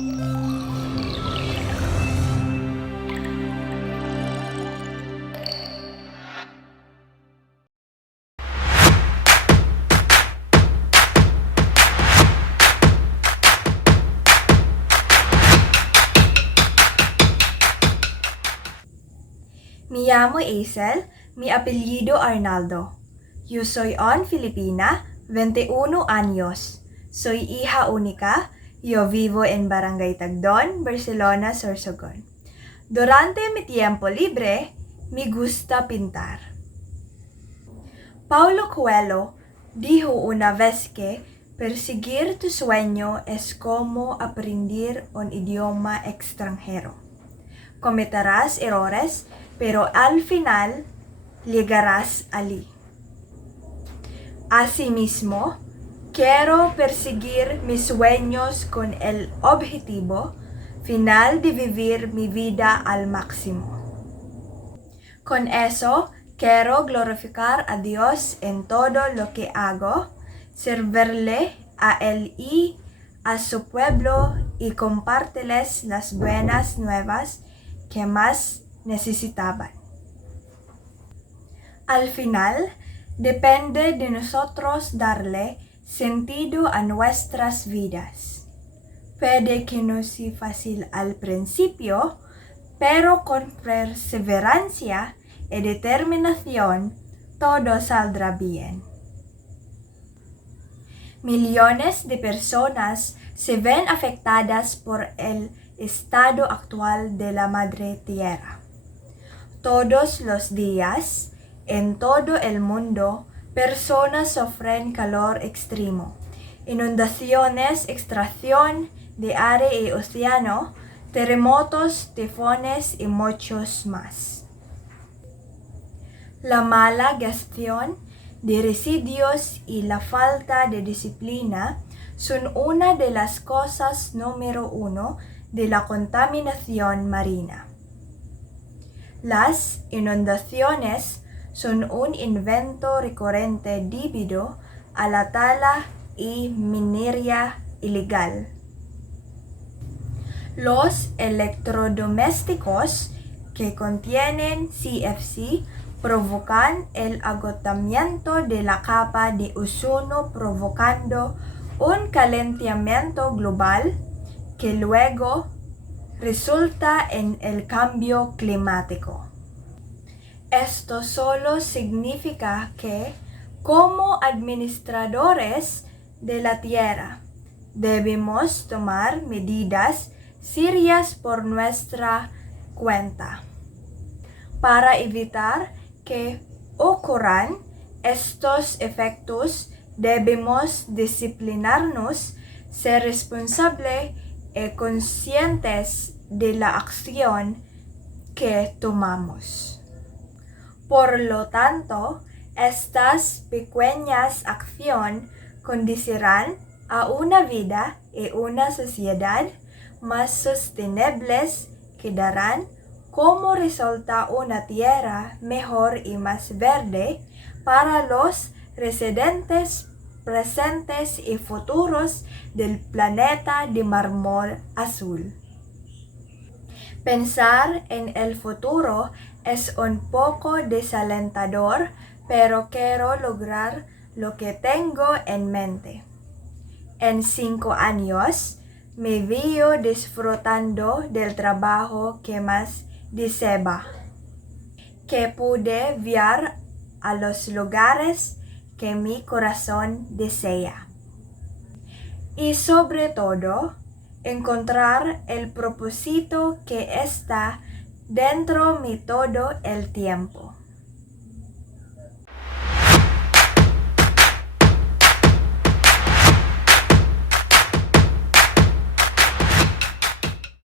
Me llamo Aisel, mi apellido Arnaldo. Yo soy una Filipina, 21 años. Soy hija única. Yo vivo en Barangay Tagdon, Barcelona, Sorsogon. Durante mi tiempo libre, me gusta pintar. Paulo Coelho dijo una vez que perseguir tu sueño es como aprender un idioma extranjero. Cometerás errores, pero al final llegarás allí. Asimismo, quiero perseguir mis sueños con el objetivo final de vivir mi vida al máximo. Con eso, quiero glorificar a Dios en todo lo que hago, servirle a Él y a su pueblo y compartirles las buenas nuevas que más necesitaban. Al final, depende de nosotros darle sentido a nuestras vidas. Puede que no sea fácil al principio, pero con perseverancia y determinación todo saldrá bien. Millones de personas se ven afectadas por el estado actual de la Madre Tierra. Todos los días, en todo el mundo, personas sufren calor extremo, inundaciones, extracción de aire y océano, terremotos, tifones y muchos más. La mala gestión de residuos y la falta de disciplina son una de las causas número 1 de la contaminación marina. Las inundaciones son un evento recurrente debido a la tala y minería ilegal. Los electrodomésticos que contienen CFC provocan el agotamiento de la capa de ozono, provocando un calentamiento global que luego resulta en el cambio climático. Esto solo significa que, como administradores de la Tierra, debemos tomar medidas serias por nuestra cuenta para evitar que ocurran estos efectos. Debemos disciplinarnos, ser responsables y conscientes de la acción que tomamos. Por lo tanto, estas pequeñas acciones conducirán a una vida y una sociedad más sostenibles que darán como resultado una tierra mejor y más verde para los residentes presentes y futuros del planeta de mármol azul. Pensar en el futuro es un poco desalentador, pero quiero lograr lo que tengo en mente. En 5 años, me veo disfrutando del trabajo que más deseo, que pude viajar a los lugares que mi corazón desea. Y sobre todo, encontrar el propósito que está dentro de mí todo el tiempo.